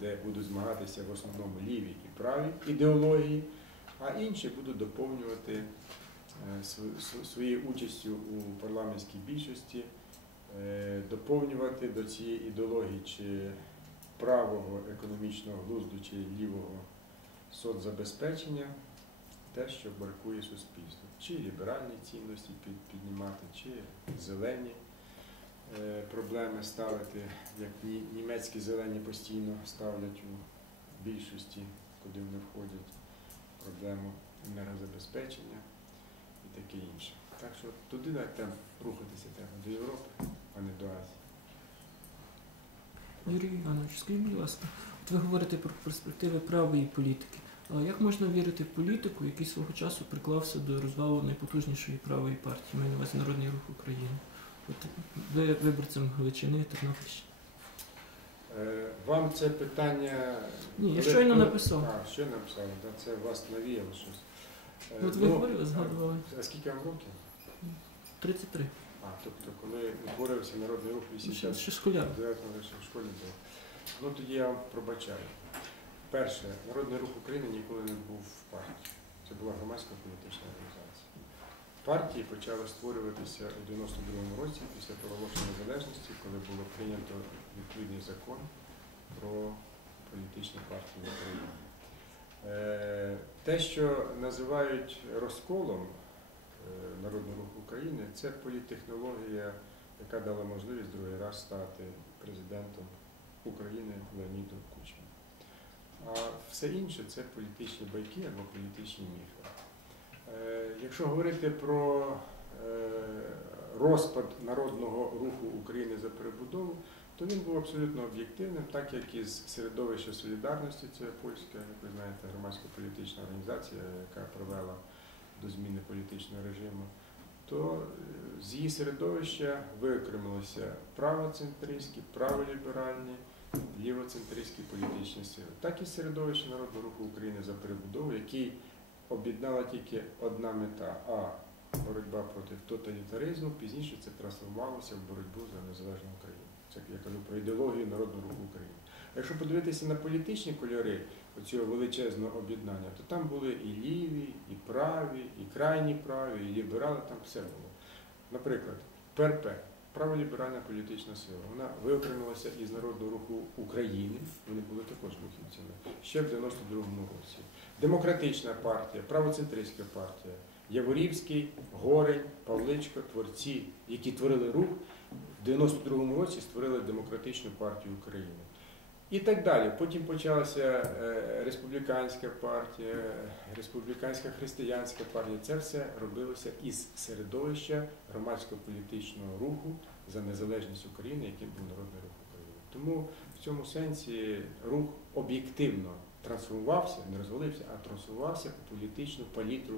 де будуть змагатися в основному ліві і праві ідеології, а інші будуть доповнювати е, своєю участю у парламентській більшості, е, доповнювати до цієї ідеології чи правого економічного глузду, чи лівого соцзабезпечення те, що бракує суспільству, чи ліберальні цінності піднімати, чи зелені. Е, проблеми ставити, як німецькі зелені постійно ставлять у більшості, куди вони входять, проблему енергозабезпечення і таке інше. Так що туди треба рухатися треба до Європи, а не до Азії. Юрій Іванович, скажіть, будь ласка, от ви говорите про перспективи правої політики. А як можна вірити в політику, який свого часу приклався до розвалу найпотужнішої правої партії, маю на увазі Народний рух України? виборцем Галичини Тернопільщини. Е, вам це питання. Ні, я щойно написав. А, щойно написали, да? це вас навіяло щось. Е, От ви ну, говорили, згадували. А скільки вам років? 33. А, тобто, коли утворився народний рух 80. Ще школяр. в школі був. Ну тоді я вам пробачаю. Перше, народний рух України ніколи не був в партії. Це була громадська політична організація партії почали створюватися у 92-му році після проголошення незалежності, коли було прийнято відповідний закон про політичні партії в Україні. Е, те, що називають розколом е, Народного руху України, це політтехнологія, яка дала можливість другий раз стати президентом України Леоніду Кучмі. А все інше це політичні байки або політичні міфи. Е, Якщо говорити про е, розпад народного руху України за перебудову, то він був абсолютно об'єктивним, так як і з середовища солідарності, це польська, як ви знаєте, громадсько-політична організація, яка привела до зміни політичного режиму, то е, з її середовища виокремилися правоцентристські, праволіберальні, лівоцентристські політичні сили, так і середовище народного руху України за перебудову, який об'єднала тільки одна мета а боротьба проти тоталітаризму, пізніше це трансформувалося в боротьбу за незалежну Україну. Це я кажу про ідеологію народного руху України. А Якщо подивитися на політичні кольори оцього величезного об'єднання, то там були і ліві, і праві, і крайні праві, і ліберали, там все було. Наприклад, ПРП праволіберальна політична сила. Вона виокремилася із народного руху України. Вони були також бухівцями ще в 92-му році. Демократична партія, правоцентристська партія, Яворівський, Горень, Павличко, творці, які творили рух в 92-му році, створили демократичну партію України. І так далі. Потім почалася е, республіканська партія, республіканська християнська партія. Це все робилося із середовища громадсько-політичного руху за незалежність України, яким був народний рух України. Тому в цьому сенсі рух об'єктивно трансформувався, не розвалився, а трансформувався у політичну палітру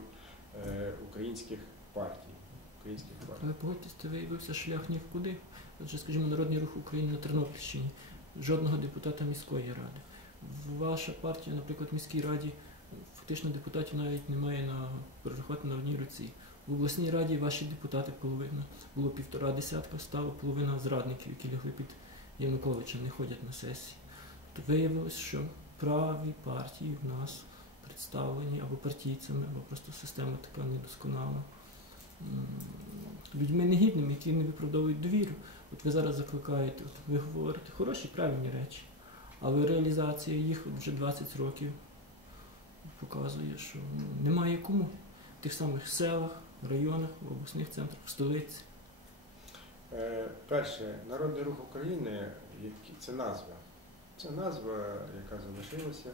е, українських партій. Українських партій. Але погодьтеся, виявився шлях ні в куди. Отже, скажімо, народний рух України на Тернопільщині жодного депутата міської ради. Ваша партія, наприклад, в міській раді фактично депутатів навіть немає на перерахувати на одній руці. В обласній раді ваші депутати половина було півтора десятка, стало половина зрадників, які лягли під Януковича, не ходять на сесії. То виявилось, що праві партії в нас представлені або партійцями, або просто система така недосконала. Людьми негідними, які не виправдовують довіру. От ви зараз закликаєте, от ви говорите хороші, правильні речі, але реалізація їх вже 20 років показує, що ну, немає кому в тих самих селах, районах, в обласних центрах, в столиці. Е, перше, Народний рух України це назва. Це назва, яка залишилася.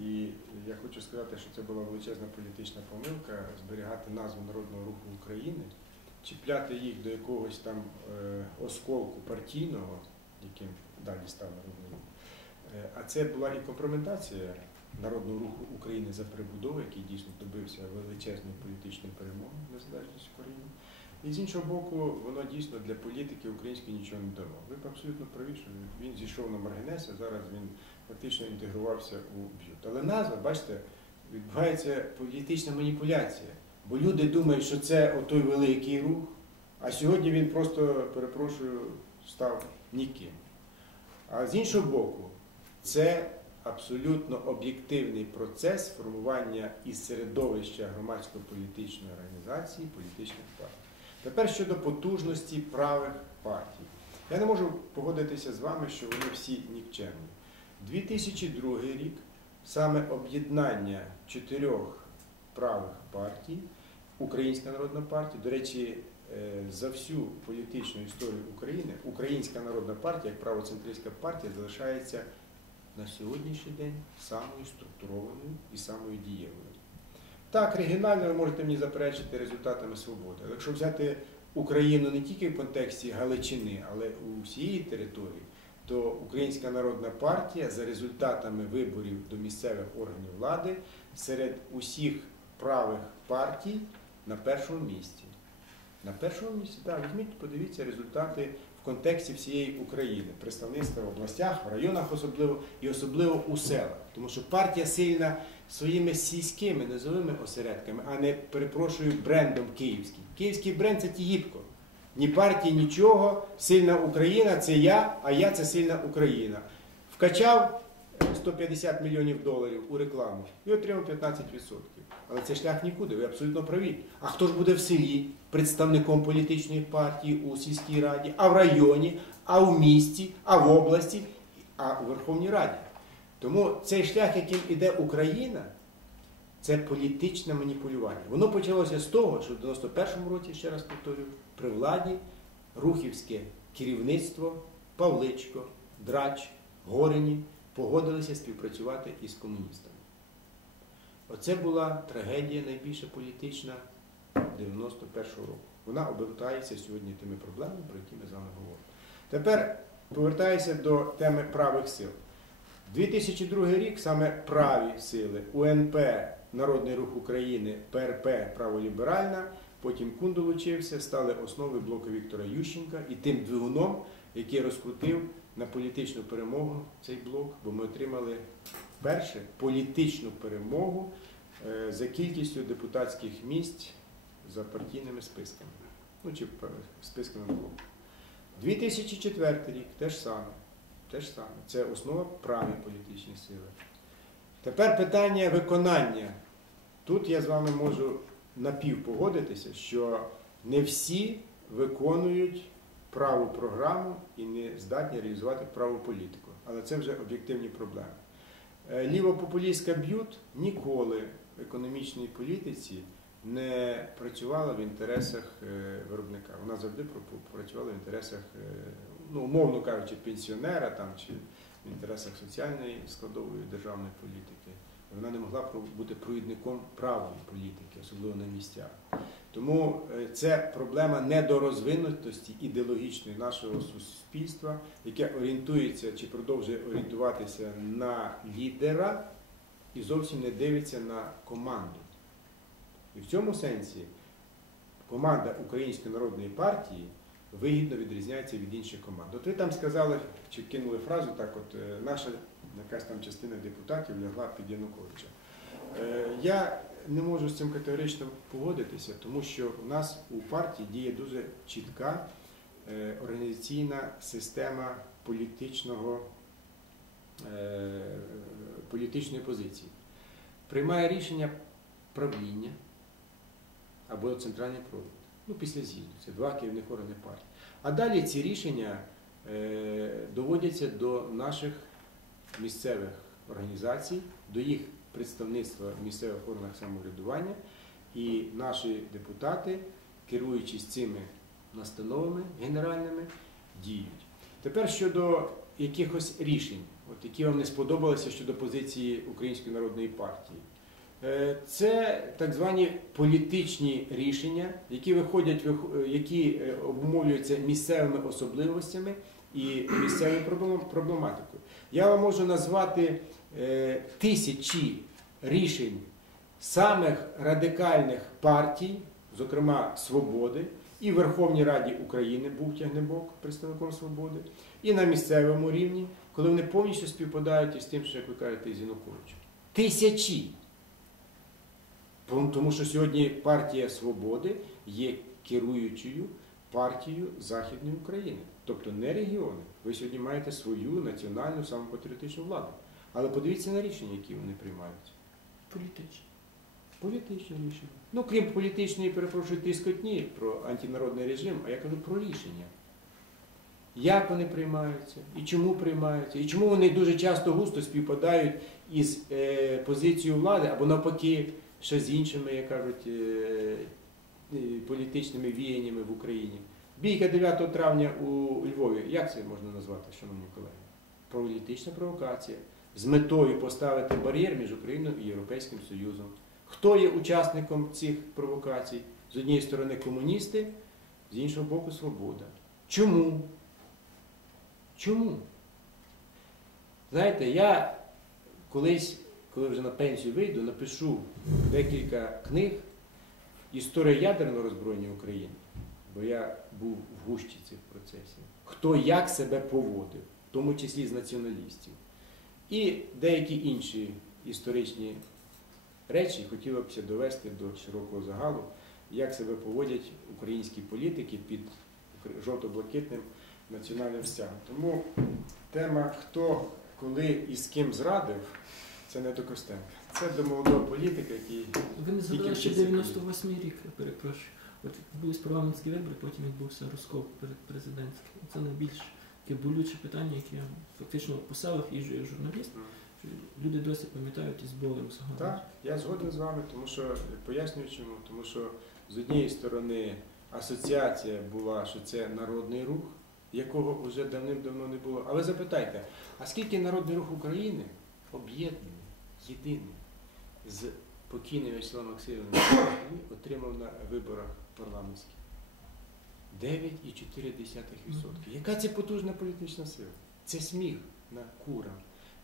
І я хочу сказати, що це була величезна політична помилка зберігати назву Народного руху України чіпляти їх до якогось там е, осколку партійного, яким далі стали вони. Е, а це була і компрометація народного руху України за перебудову, який дійсно добився величезної політичної перемоги незалежності України. І з іншого боку, воно дійсно для політики української нічого не дало. Ви б абсолютно праві, що він зійшов на маргінеси, зараз він фактично інтегрувався у б'ют. Але назва, бачите, відбувається політична маніпуляція. Бо люди думають, що це отой великий рух, а сьогодні він просто, перепрошую, став ніким. А з іншого боку, це абсолютно об'єктивний процес формування і середовища громадсько-політичної організації, політичних партій. Тепер щодо потужності правих партій. Я не можу погодитися з вами, що вони всі нікчемні. 2002 рік саме об'єднання чотирьох правих партій Українська народна партія, до речі, е, за всю політичну історію України Українська народна партія, як правоцентристська партія, залишається на сьогоднішній день самою структурованою і самою дієвою. Так, регіонально ви можете мені заперечити результатами свободи. Але якщо взяти Україну не тільки в контексті Галичини, але у всієї території, то Українська народна партія за результатами виборів до місцевих органів влади серед усіх правих партій на першому місці. На першому місці, так, візьміть, подивіться результати в контексті всієї України, представництва в областях, в районах особливо і особливо у селах. Тому що партія сильна своїми сільськими низовими осередками, а не перепрошую брендом київським. Київський бренд це тігіпко. Ні партії, нічого. Сильна Україна це я, а я це сильна Україна. Вкачав 150 мільйонів доларів у рекламу і отримав 15%. Але це шлях нікуди, ви абсолютно праві. А хто ж буде в селі представником політичної партії у сільській раді, а в районі, а в місті, а в області, а у Верховній Раді? Тому цей шлях, яким іде Україна, це політичне маніпулювання. Воно почалося з того, що в 91-му році, ще раз повторюю, при владі рухівське керівництво Павличко, Драч, Горині погодилися співпрацювати із комуністами. Оце була трагедія найбільша політична 91-го року. Вона обертається сьогодні тими проблемами, про які ми з вами говоримо. Тепер повертаюся до теми правих сил. 2002 рік саме праві сили УНП, Народний рух України, ПРП Праволіберальна, потім Кун долучився, стали основи блоку Віктора Ющенка і тим двигуном, який розкрутив на політичну перемогу цей блок, бо ми отримали перше політичну перемогу е, за кількістю депутатських місць за партійними списками, ну чи е, списками блоку. 2004 рік теж саме. Те ж саме. Це основа праві політичні сили. Тепер питання виконання. Тут я з вами можу напівпогодитися, що не всі виконують праву програму і не здатні реалізувати праву політику. Але це вже об'єктивні проблеми. Е, лівопопулістська б'ют ніколи в економічній політиці не працювала в інтересах е, виробника. Вона завжди працювала в інтересах, е, ну, умовно кажучи, пенсіонера там, чи в інтересах соціальної складової державної політики. Вона не могла бути провідником правої політики, особливо на місцях. Тому е, це проблема недорозвинутості ідеологічної нашого суспільства, яке орієнтується чи продовжує орієнтуватися на лідера і зовсім не дивиться на команду. І в цьому сенсі команда Української народної партії вигідно відрізняється від інших команд. От ви там сказали чи кинули фразу, так от е, наша якась там частина депутатів лягла під Януковича. Е, я не можу з цим категорично погодитися, тому що у нас у партії діє дуже чітка е, організаційна система політичного, е, політичної позиції. Приймає рішення правління або центральний провід. Ну, після з'їзду, це два керівних органи партії. А далі ці рішення е, доводяться до наших місцевих організацій, до їх представництва місцевих органах самоврядування, і наші депутати, керуючись цими настановами генеральними, діють. Тепер щодо якихось рішень, от які вам не сподобалися щодо позиції Української народної партії. Е, це так звані політичні рішення, які виходять, е, які е, обумовлюються місцевими особливостями і місцевою проблематикою. Я вам можу назвати Е, тисячі рішень самих радикальних партій, зокрема Свободи, і в Верховній Раді України був тягнебок представником свободи, і на місцевому рівні, коли вони повністю співпадають із тим, що як ви кажете, із Януковичем. Тисячі. Тому що сьогодні партія Свободи є керуючою партією Західної України, тобто не регіони. Ви сьогодні маєте свою національну самопатріотичну владу. Але подивіться на рішення, які вони приймають. Політичні. Політичні рішення. Ну, крім політичної, перепрошую, тріскотні про антинародний режим, а я кажу про рішення. Як вони приймаються, і чому приймаються, і чому вони дуже часто густо співпадають із е, позицією влади або навпаки, ще з іншими, як кажуть, е, е політичними віяннями в Україні. Бійка 9 травня у Львові, як це можна назвати, шановні колеги? Політична провокація з метою поставити бар'єр між Україною і Європейським Союзом. Хто є учасником цих провокацій? З однієї сторони комуністи, з іншого боку, свобода. Чому? Чому? Знаєте, я колись, коли вже на пенсію вийду, напишу декілька книг історія ядерного роззброєння України, бо я був в гущі цих процесів. Хто як себе поводив, в тому числі з націоналістів. І деякі інші історичні речі хотіло б ще довести до широкого загалу, як себе поводять українські політики під жовто-блакитним національним стягом. Тому тема хто, коли і з ким зрадив, це не до Костенка. Це до молодого політика, який ви не згадали, що 98 рік, я перепрошую. От Були парламентські вибори, потім відбувся розкол президентський. Це найбільше таке болюче питання, яке я фактично по селах їжджу як журналіст. Люди досі пам'ятають із болем згадують. Так, я згоден з вами, тому що пояснюю чому, тому що з однієї сторони асоціація була, що це народний рух, якого вже давним-давно не було. Але запитайте, а скільки народний рух України об'єднаний, єдиний з покійним Вячеславом Максимовичем отримав на виборах парламентських? 9,4%. Яка це потужна політична сила? Це сміх на кура.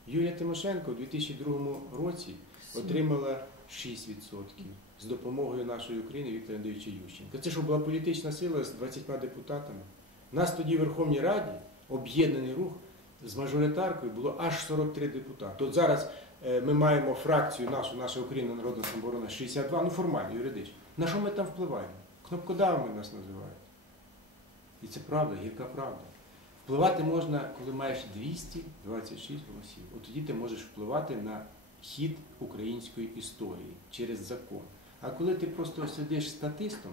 Юлія Тимошенко у 2002 році отримала 6% з допомогою нашої України Віктора Андрійовича Ющенка. Це що була політична сила з 20 депутатами. нас тоді в Верховній Раді об'єднаний рух з мажоритаркою було аж 43 депутати. От зараз е, ми маємо фракцію нашу, наша Україна народна самоборона 62, ну формально, юридично. На що ми там впливаємо? Кнопкодавами нас називають. І це правда, гірка правда. Впливати можна, коли маєш 226 голосів. От тоді ти можеш впливати на хід української історії через закон. А коли ти просто сидиш статистом,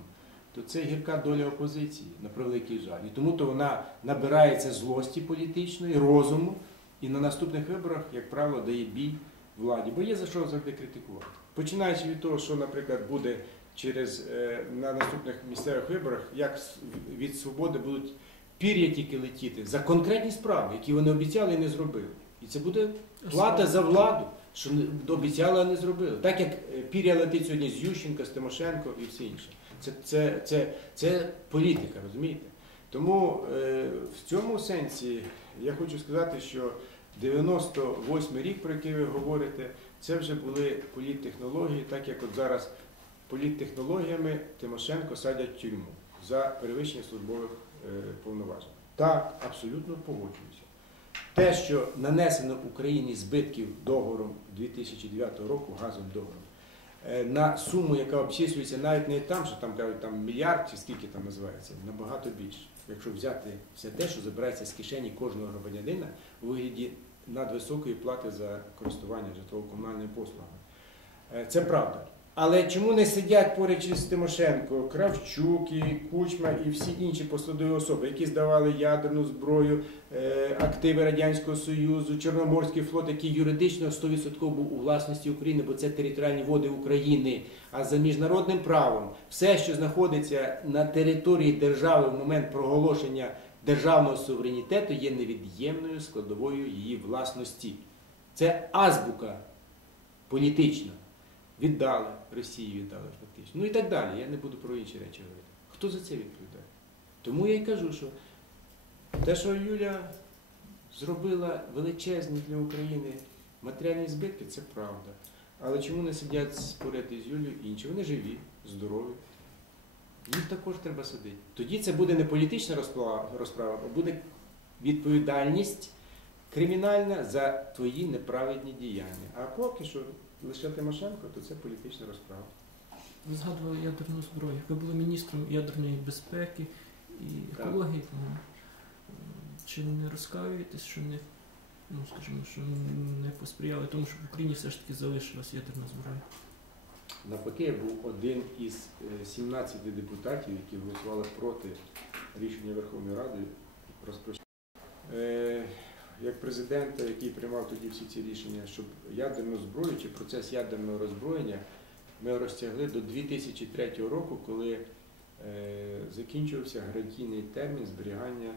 то це гірка доля опозиції на превеликий жаль. І тому то вона набирається злості політичної, розуму, і на наступних виборах, як правило, дає бій владі. Бо є за що завжди критикувати. Починаючи від того, що, наприклад, буде через е, на наступних місцевих виборах, як від свободи будуть пір'я тільки летіти за конкретні справи, які вони обіцяли і не зробили. І це буде плата за владу, що обіцяли, а не зробили. Так як е, пір'я летить сьогодні з Ющенка, з Тимошенко і все інше. Це це, це, це політика, розумієте? Тому е, в цьому сенсі я хочу сказати, що 98 рік, про який ви говорите, це вже були політтехнології, так як от зараз політтехнологіями Тимошенко садять тюрму за перевищення службових е, повноважень. Так, абсолютно погоджуюся. Те, що нанесено Україні збитків договором 2009 року, газом договором, е, на суму, яка обчислюється навіть не там, що там кажуть там мільярд чи скільки там називається, набагато більше. Якщо взяти все те, що забирається з кишені кожного громадянина у вигляді надвисокої плати за користування житлово-комунальними послугами. Е, це правда. Але чому не сидять поряд із Тимошенко, Кравчук, і Кучма і всі інші посадові особи, які здавали ядерну зброю, е, активи Радянського Союзу, Чорноморський флот, який юридично 100% був у власності України, бо це територіальні води України. А за міжнародним правом все, що знаходиться на території держави в момент проголошення державного суверенітету, є невід'ємною складовою її власності. Це азбука політична віддали, Росії віддали фактично. Ну і так далі. Я не буду про інші речі говорити. Хто за це відповідає? Тому я й кажу, що те, що Юля зробила величезні для України матеріальні збитки, це правда. Але чому не сидять поряд із Юлією інші? Вони живі, здорові. Їх також треба судити. Тоді це буде не політична розправа, а буде відповідальність кримінальна за твої неправедні діяння. А поки що лише Тимошенко, то це політична розправа. Ви згадували ядерну зброю. Ви були міністром ядерної безпеки і екології. Тому. Чи не розкаюєтесь, що не ну, скажімо, що не посприяли, тому що в Україні все ж таки залишилась ядерна зброя? Навпаки, я був один із 17 е, депутатів, які голосували проти рішення Верховної Ради розпрощення як президента, який приймав тоді всі ці рішення, щоб ядерну зброю чи процес ядерного роззброєння ми розтягли до 2003 року, коли е, закінчився гарантійний термін зберігання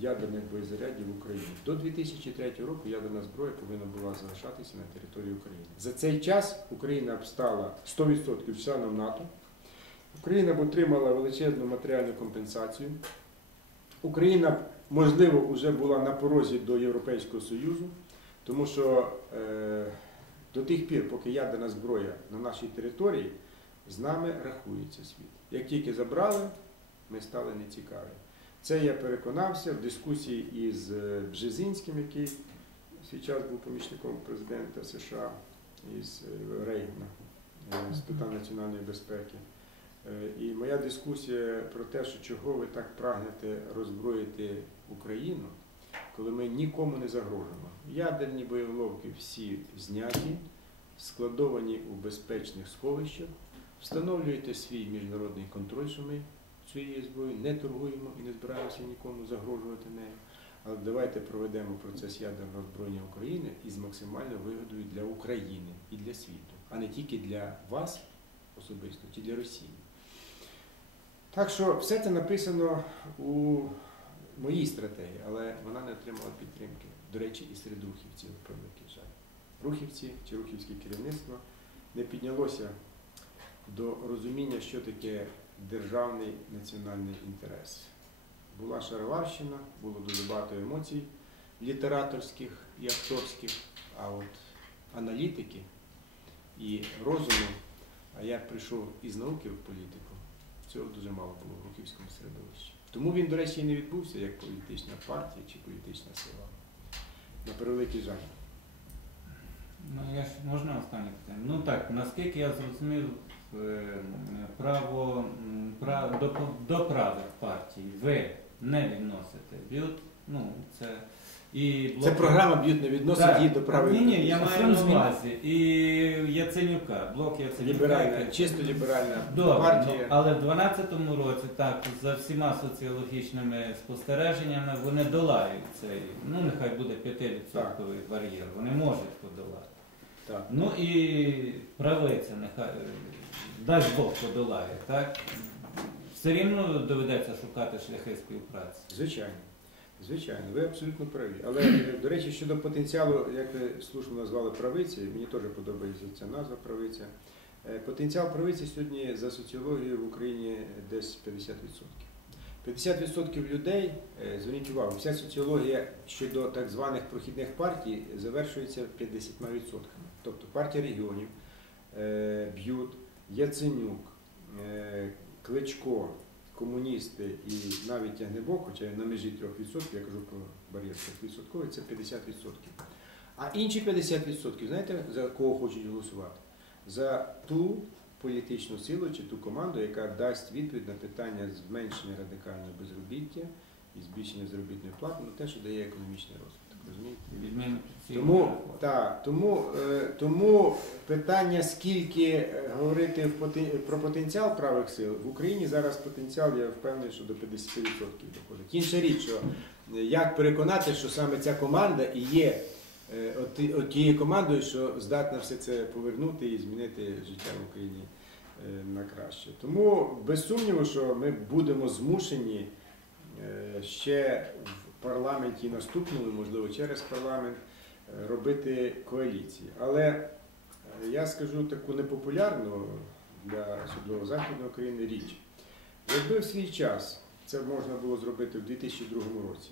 ядерних боєзарядів в Україні. До 2003 року ядерна зброя повинна була залишатися на території України. За цей час Україна б стала 100% членом НАТО. Україна б отримала величезну матеріальну компенсацію. Україна можливо, вже була на порозі до Європейського Союзу, тому що е, до тих пір, поки ядерна зброя на нашій території, з нами рахується світ. Як тільки забрали, ми стали нецікаві. Це я переконався в дискусії із е, Бжезинським, який свій час був помічником президента США із е, Рейгана е, з питань національної безпеки. Е, і моя дискусія про те, що чого ви так прагнете роззброїти Україну, коли ми нікому не загрожуємо. Ядерні боєголовки всі зняті, складовані у безпечних сховищах, встановлюєте свій міжнародний контроль, що ми цією зброєю не торгуємо і не збираємося нікому загрожувати нею. Але давайте проведемо процес ядерного зброєння України із максимальною вигодою для України і для світу, а не тільки для вас особисто, чи для Росії. Так що все це написано у моїй стратегії, але вона не отримала підтримки. До речі, і серед рухівців помилки жаль. Рухівці чи рухівське керівництво не піднялося до розуміння, що таке державний національний інтерес. Була шароварщина, було дуже багато емоцій літераторських і акторських, а от аналітики і розуму. А я прийшов із науки в політику цього дуже мало було в рухівському середовищі. Тому він, до речі, і не відбувся як політична партія чи політична сила. На превеликий жаль. Ну, я ж можна останнє питання? Ну так, наскільки я зрозумів, е, право прав, до, до правих партій ви не відносите бют, ну це. І блок... Це програма б'ють не відносить так. її до правої. Ні, ні, я маю на увазі. І Яценюка, блок Яценюка. Ліберальна, чисто ліберальна Добре, партія. Ну, але в 2012 році, так, за всіма соціологічними спостереженнями, вони долають цей, ну нехай буде 5% бар'єр, вони можуть подолати. Так. Ну і правиться, нехай дасть Бог подолає, так? Все рівно доведеться шукати шляхи співпраці. Звичайно. Звичайно, ви абсолютно праві. Але, до речі, щодо потенціалу, як ви слушно назвали правиці, мені теж подобається ця назва правиця. Е, потенціал правиці сьогодні за соціологією в Україні десь 50%. 50% людей, е, зверніть увагу, вся соціологія щодо так званих прохідних партій завершується 50%. Тобто партія регіонів, е, Б'ют, Яценюк, Кличко комуністи і навіть Ягнебок, хоча він на межі 3%, я кажу про бар'єр 3%, це 50%. А інші 50%, знаєте, за кого хочуть голосувати? За ту політичну силу чи ту команду, яка дасть відповідь на питання зменшення радикального безробіття і збільшення заробітної плати на ну, те, що дає економічний розвиток. Тому так, тому, е, тому питання, скільки е, говорити про потенціал правих сил в Україні зараз потенціал, я впевнений, що до 50% доходить. Інша річ, що е, як переконати, що саме ця команда і є тією командою, що здатна все це повернути і змінити життя в Україні на краще. Тому без сумніву, що ми будемо змушені ще в парламенті наступному, можливо, через парламент, е, робити коаліції. Але е, я скажу таку непопулярну для судово західної України річ. Якби в свій час це можна було зробити в 2002 році,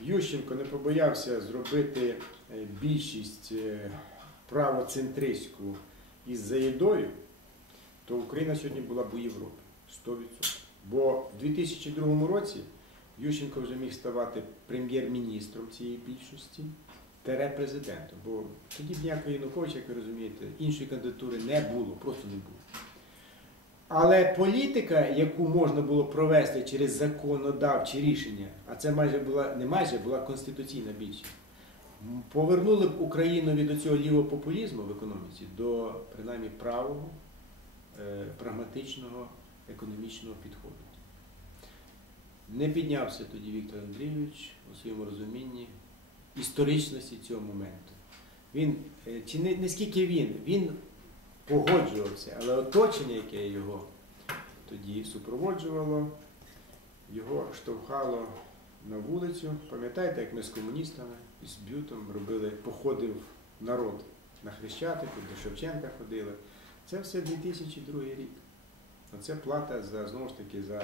Ющенко не побоявся зробити е, більшість правоцентристську із Заїдою, то Україна сьогодні була б у Європі 100%. Бо в 2002 році. Ющенко вже міг ставати прем'єр-міністром цієї більшості тере президентом. Бо тоді б ніякої Януковича, як ви розумієте, іншої кандидатури не було, просто не було. Але політика, яку можна було провести через законодавчі рішення, а це майже була не майже була конституційна більшість, повернули б Україну від цього лівого популізму в економіці до принаймні правого, е, прагматичного економічного підходу. Не піднявся тоді Віктор Андрійович у своєму розумінні історичності цього моменту. Він, е, Чи не, не скільки він, він погоджувався, але оточення, яке його тоді супроводжувало, його штовхало на вулицю. Пам'ятаєте, як ми з комуністами і з Бютом робили, походи в народ на Хрещатику, до Шевченка ходили. Це все 2002 рік. Оце плата за знову ж таки за.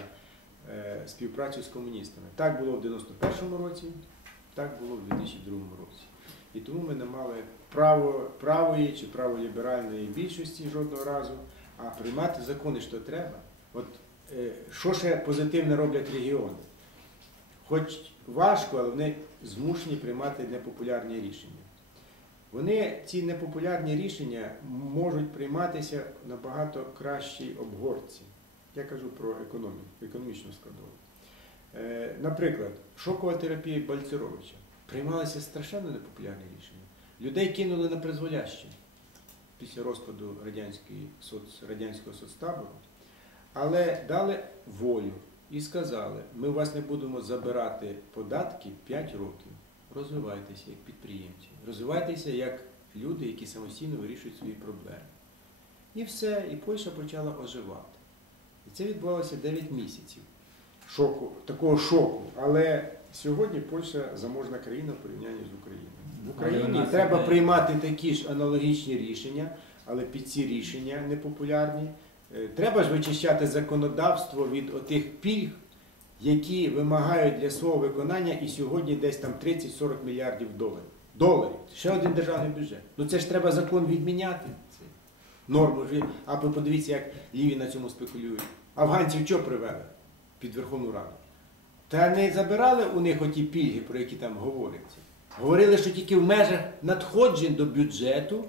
Е, співпрацю з комуністами. Так було в 91-му році, так було в 2002 році. І тому ми не мали право, правої чи праволіберальної більшості жодного разу, а приймати закони, що треба. От е, що ще позитивне роблять регіони? Хоч важко, але вони змушені приймати непопулярні рішення. Вони ці непопулярні рішення можуть прийматися набагато кращій обгорці. Я кажу про економіку, економічну складову. Е, наприклад, шокова терапія Бальцеровича. Приймалися страшенно непопулярні рішення. Людей кинули на призволяще після розпаду соц, радянського соцтабору, але дали волю і сказали, ми у вас не будемо забирати податки 5 років. Розвивайтеся як підприємці, розвивайтеся як люди, які самостійно вирішують свої проблеми. І все, і Польща почала оживати. І це відбувалося 9 місяців шоку, такого шоку. Але сьогодні Польща заможна країна в порівнянні з Україною. В ну, Україні треба приймати такі ж аналогічні рішення, але під ці рішення непопулярні. Е, треба ж вичищати законодавство від отих пільг, які вимагають для свого виконання і сьогодні десь там 30-40 мільярдів доларів. Доларів. Ще один державний бюджет. Ну це ж треба закон відміняти норму. А подивіться, як ліві на цьому спекулюють. Афганців що привели під Верховну Раду? Та не забирали у них оті пільги, про які там говоряться. Говорили, що тільки в межах надходжень до бюджету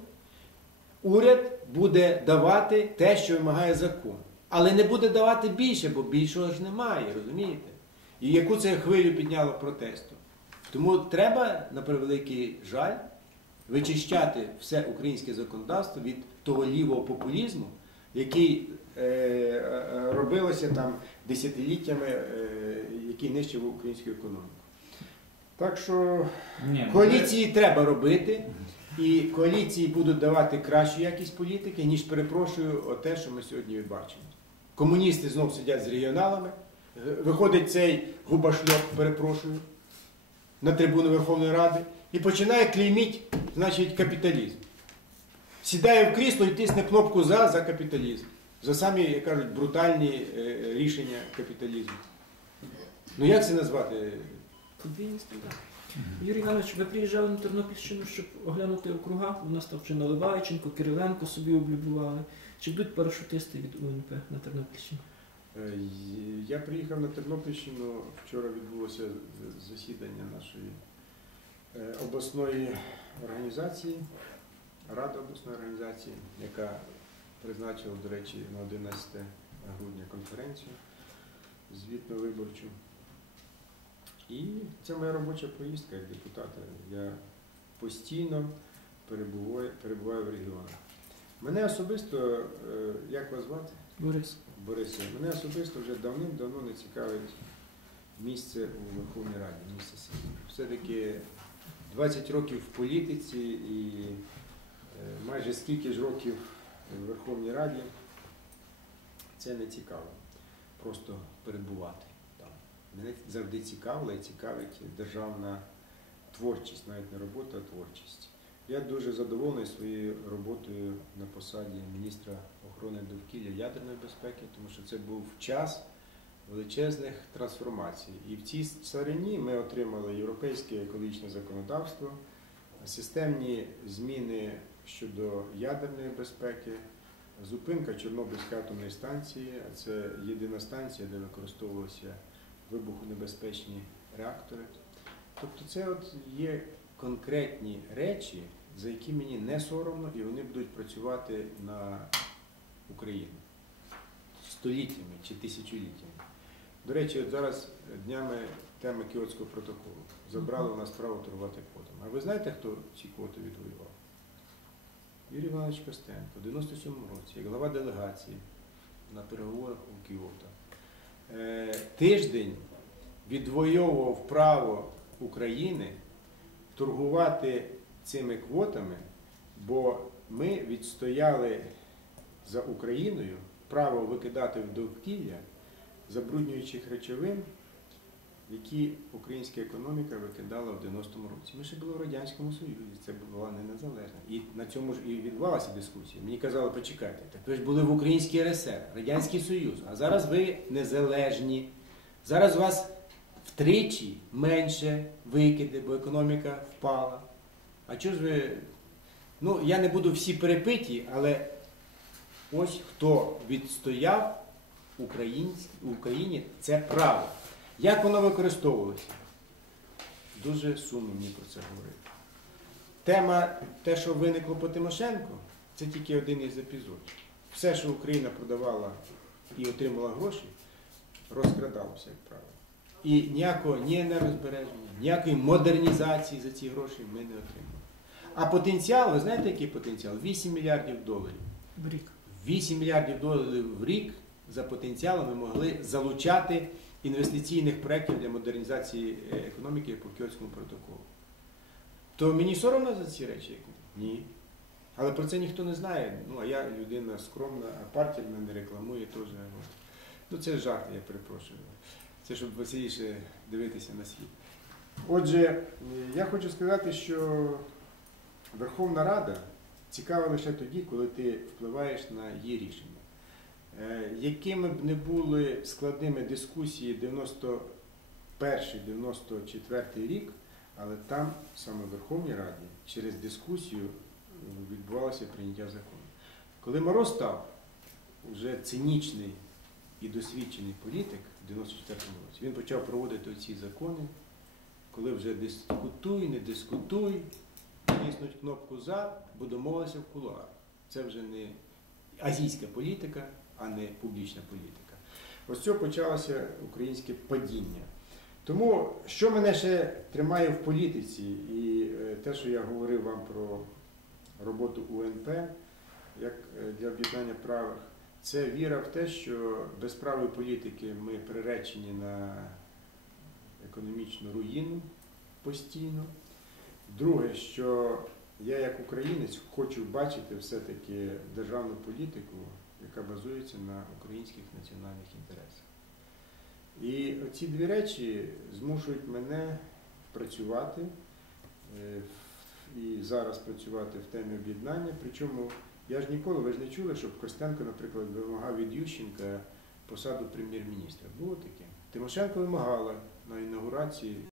уряд буде давати те, що вимагає закон. Але не буде давати більше, бо більшого ж немає, розумієте? І яку це хвилю підняло протесту. Тому треба, на превеликий жаль, вичищати все українське законодавство від того лівого популізму, який е, е, робилося там десятиліттями, е, який нищив українську економіку. Так що ну, коаліції треба робити, і коаліції будуть давати кращу якість політики, ніж перепрошую о те, що ми сьогодні бачимо. Комуністи знову сидять з регіоналами. Виходить цей губашльок, перепрошую, на трибуну Верховної Ради і починає клеймити значить, капіталізм. Сідає в крісло і тисне кнопку за за капіталізм. За самі, як кажуть, брутальні е, е, рішення капіталізму. Ну як це назвати? Подвійний стандарт. Юрій Іванович, ви приїжджали на Тернопільщину, щоб оглянути округа. У нас там вже Наливайченко, Кириленко собі облюбували. Чи йдуть парашутисти від УНП на Тернопільщину? Е, я приїхав на Тернопільщину. Вчора відбулося засідання нашої Е, обласної організації, Рада обласної організації, яка призначила, до речі, на 11 грудня конференцію звітно виборчу. І це моя робоча поїздка як депутата. Я постійно перебуваю, перебуваю в регіонах. Мене особисто, е, як вас звати? Борис. Борис. Мене особисто вже давним-давно не цікавить місце у Верховній Раді, місце Все-таки 20 років в політиці і е, майже скільки ж років в Верховній Раді це не цікаво. Просто перебувати там. Мене завжди цікавила і цікавить державна творчість, навіть не робота, а творчість. Я дуже задоволений своєю роботою на посаді міністра охорони довкілля ядерної безпеки, тому що це був час величезних трансформацій. І в цій царині ми отримали європейське екологічне законодавство, системні зміни щодо ядерної безпеки, зупинка Чорнобильської атомної станції, а це єдина станція, де використовувалися вибухонебезпечні реактори. Тобто, це от є конкретні речі, за які мені не соромно, і вони будуть працювати на Україну століттями чи тисячоліттями. До речі, от зараз днями теми Кіотського протоколу. Забрали у нас право торгувати квотами. А ви знаєте, хто ці квоти відвоював? Юрій Іванович Костенко в 97-му році, як глава делегації на переговорах у Кіото, е, тиждень відвоював право України торгувати цими квотами, бо ми відстояли за Україною право викидати в довкілля забруднюючих речовин, які українська економіка викидала в 90-му році. Ми ще були в Радянському Союзі, це була не незалежна. І на цьому ж і відбувалася дискусія. Мені казали, почекайте, так ви ж були в Українській РСР, Радянський Союз, а зараз ви незалежні. Зараз у вас втричі менше викиди, бо економіка впала. А чого ж ви. Ну, я не буду всі перепиті, але ось хто відстояв в Україні це право. Як воно використовувалося? Дуже сумно мені про це говорити. Тема, те, що виникло по Тимошенку, це тільки один із епізодів. Все, що Україна продавала і отримала гроші, розкрадалося, як правило. І ніякого ні нерозбереження, ніякої модернізації за ці гроші ми не отримали. А потенціал, ви знаєте, який потенціал? 8 мільярдів доларів. В рік. 8 мільярдів доларів в рік за потенціалом ми могли залучати інвестиційних проєктів для модернізації е, економіки по Кіотському протоколу. То мені соромно за ці речі? Ні. Але про це ніхто не знає. Ну, а я людина скромна, а партія мене рекламує теж. Ну це жарт, я перепрошую. Це щоб веселіше дивитися на світ. Отже, я хочу сказати, що Верховна Рада цікава лише тоді, коли ти впливаєш на її рішення. Е, якими б не були складними дискусії 91 94 рік, але там, саме в Верховній Раді, через дискусію відбувалося прийняття закону. Коли Мороз став вже цинічний і досвідчений політик в 94 році, він почав проводити ці закони, коли вже дискутуй, не дискутуй, тиснуть кнопку за, бо домовилися в кулуарах. Це вже не азійська політика а не публічна політика. Ось цього почалося українське падіння. Тому, що мене ще тримає в політиці, і е, те, що я говорив вам про роботу УНП як е, для об'єднання правих, це віра в те, що без правої політики ми приречені на економічну руїну постійно. Друге, що я як українець хочу бачити все-таки державну політику яка базується на українських національних інтересах. І ці дві речі змушують мене працювати е, і зараз працювати в темі об'єднання. Причому я ж ніколи ви ж не чули, щоб Костенко, наприклад, вимагав від Ющенка посаду прем'єр-міністра. Було таке. Тимошенко вимагала на інаугурації.